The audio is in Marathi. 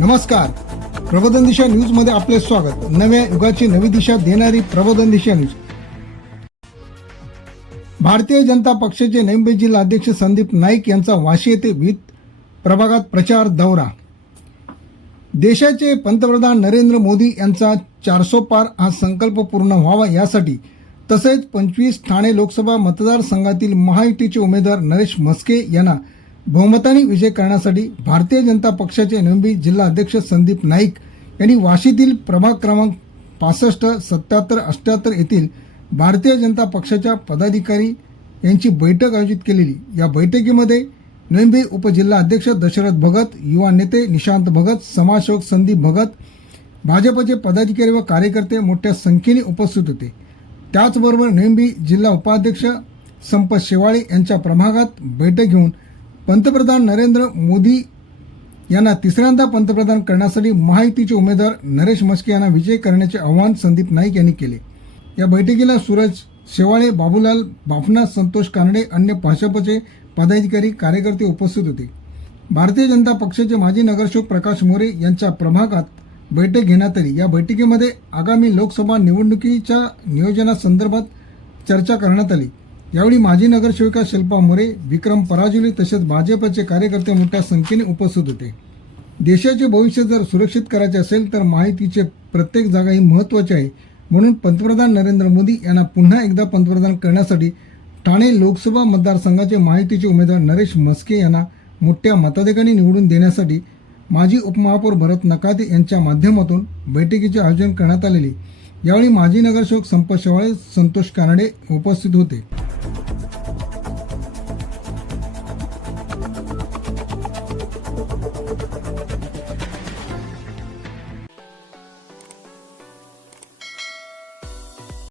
नमस्कार. प्रबोधन दिशा न्यूजमध्ये आपले स्वागत. नव्या युगाची नवी दिशा देणारी प्रबोधन दिशा न्यूज. भारतीय जनता पक्षाचे नेमबे जिल्हा अध्यक्ष संदीप नाईक यांचा वाशी येथे विविध प्रभागात प्रचार दौरा. देशाचे पंतप्रधान नरेंद्र मोदी यांचा चारसो पार हा संकल्प पूर्ण व्हावा यासाठी तसेच पंचवीस ठाणे लोकसभा मतदारसंघातील महायुतीचे उमेदवार नरेश म्हस्के यांना बहुमताने विजय करण्यासाठी भारतीय जनता पक्षाचे एनएमबी जिल्हा अध्यक्ष संदीप नाईक यांनी वाशीतील प्रभाग क्रमांक पासष्ट सत्याहत्तर अष्ट्याहत्तर येथील भारतीय जनता पक्षाच्या पदाधिकारी यांची बैठक आयोजित केलेली. या बैठकीमध्ये नोंबी उपजिल्हा अध्यक्ष दशरथ भगत युवा नेते निशांत भगत समाजसेवक संदीप भगत भाजपचे पदाधिकारी व कार्यकर्ते मोठ्या संख्येने उपस्थित होते. त्याचबरोबर नोंबी जिल्हा उपाध्यक्ष संपत शेवाळे यांच्या प्रभागात बैठक घेऊन पंतप्रधान नरेंद्र मोदी यांना तिसऱ्यांदा पंतप्रधान करण्यासाठी महायुतीचे उमेदवार नरेश म्हस्के यांना विजय करण्याचे आवाहन संदीप नाईक यांनी केले. या बैठकीला सूरज शेवाळे बाबूलाल बाफना संतोष कानडे अन्य भाजपचे पदाधिकारी कार्यकर्ते उपस्थित होते. भारतीय जनता पक्षाचे माजी नगरसेवक प्रकाश मोरे यांच्या प्रभागात बैठक घेण्यात आली या बैठकीमध्ये आगामी लोकसभा निवडणुकीच्या नियोजनासंदर्भात चर्चा करण्यात आली. यावेळी माजी नगरसेविका शिल्पा मोरे विक्रम पराजुली तसेच भाजपचे कार्यकर्ते मोठ्या संख्येने उपस्थित होते. देशाचे भविष्य जर सुरक्षित करायचे असेल तर माहितीचे प्रत्येक जागा ही महत्त्वाची आहे. म्हणून पंतप्रधान नरेंद्र मोदी यांना पुन्हा एकदा पंतप्रधान करण्यासाठी ठाणे लोकसभा मतदारसंघाचे माहितीचे उमेदवार नरेश म्हस्के यांना मोठ्या मताधिकाने निवडून देण्यासाठी माजी उपमहापौर भरत नकाते यांच्या माध्यमातून बैठकीचे आयोजन करण्यात आलेले. यावेळी माजी नगरसेवक संपत शेवाळे संतोष कानडे उपस्थित होते.